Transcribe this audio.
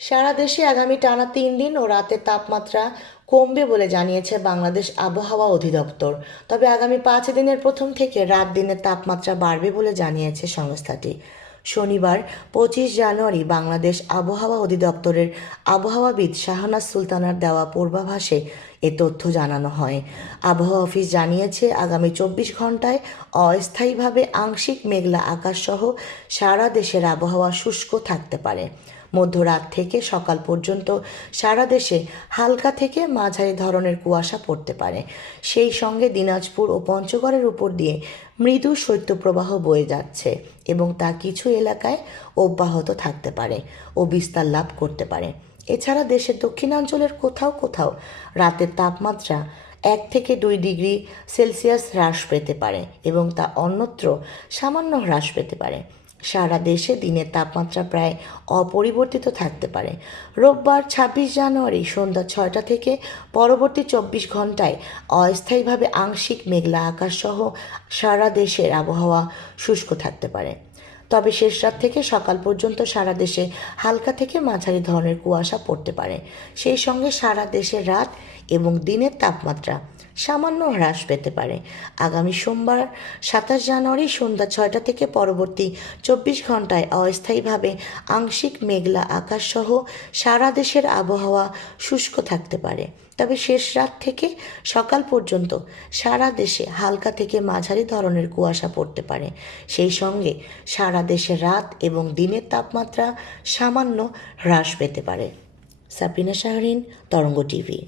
সারা দেশে আগামী টানা 3 দিন ও রাতের তাপমাত্রা কমবে বলে জানিয়েছে বাংলাদেশ আবহাওয়া অধিদপ্তর। তবে আগামী 5 দিনের প্রথম থেকে রাত দিনের তাপমাত্রা বাড়বে বলে জানিয়েছে সংস্থাটি। শনিবার 25 জানুয়ারি বাংলাদেশ আবহাওয়া অধিদপ্তরের আবহাওয়াবিদ শাহনাজ সুলতানার দেওয়া পূর্বাভাসে এ তথ্য জানানো হয়। আবহাওয়া অফিস জানিয়েছে আগামী 24 ঘন্টায় অস্থায়ীভাবে আংশিক মেঘলা আকাশসহ সারা দেশের আবহাওয়া শুষ্ক থাকতে পারে। মধ্যরাত থেকে সকাল পর্যন্ত সারা দেশে হালকা থেকে মাঝারি ধরনের কুয়াশা পড়তে পারে। সেই সঙ্গে দিনাজপুর ও পঞ্চগড়ের উপর দিয়ে মৃদু শৈত্যপ্রবাহ বয়ে যাচ্ছে এবং তা কিছু এলাকায় অব্যাহত থাকতে পারে ও বিস্তার লাভ করতে পারে। এছাড়া দেশের দক্ষিণাঞ্চলের কোথাও কোথাও রাতের তাপমাত্রা 1 থেকে 2 ডিগ্রি সেলসিয়াস হ্রাস পেতে পারে এবং তা অন্যত্র সামান্য হ্রাস পেতে পারে। সারা দেশে দিনের তাপমাত্রা প্রায় অপরিবর্তিত থাকতে পারে। রোববার 26 জানুয়ারি সন্ধ্যা 6টা থেকে পরবর্তী 24 ঘন্টায় অস্থায়ীভাবে আংশিক মেঘলা আকাশসহ সারা দেশের আবহাওয়া শুষ্ক থাকতে পারে। তবে শেষ রাত থেকে সকাল পর্যন্ত সারা দেশে হালকা থেকে মাঝারি ধরনের কুয়াশা পড়তে পারে। সেই সঙ্গে সারা দেশে রাত এবং দিনের তাপমাত্রা সামান্য হ্রাস পেতে পারে। আগামী সোমবার 27 জানুয়ারি সন্ধ্যা 6টা থেকে পরবর্তী 24 ঘন্টায় অস্থায়ীভাবে আংশিক মেঘলা আকাশসহ সারা দেশের আবহাওয়া শুষ্ক থাকতে পারে। তবে শেষ রাত থেকে সকাল পর্যন্ত সারা দেশে হালকা থেকে মাঝারি ধরনের কুয়াশা পড়তে পারে। সেই সঙ্গে সারা দেশে রাত এবং দিনের তাপমাত্রা সামান্য হ্রাস পেতে পারে। সাবিনা শাহরিন, তরঙ্গ টিভি।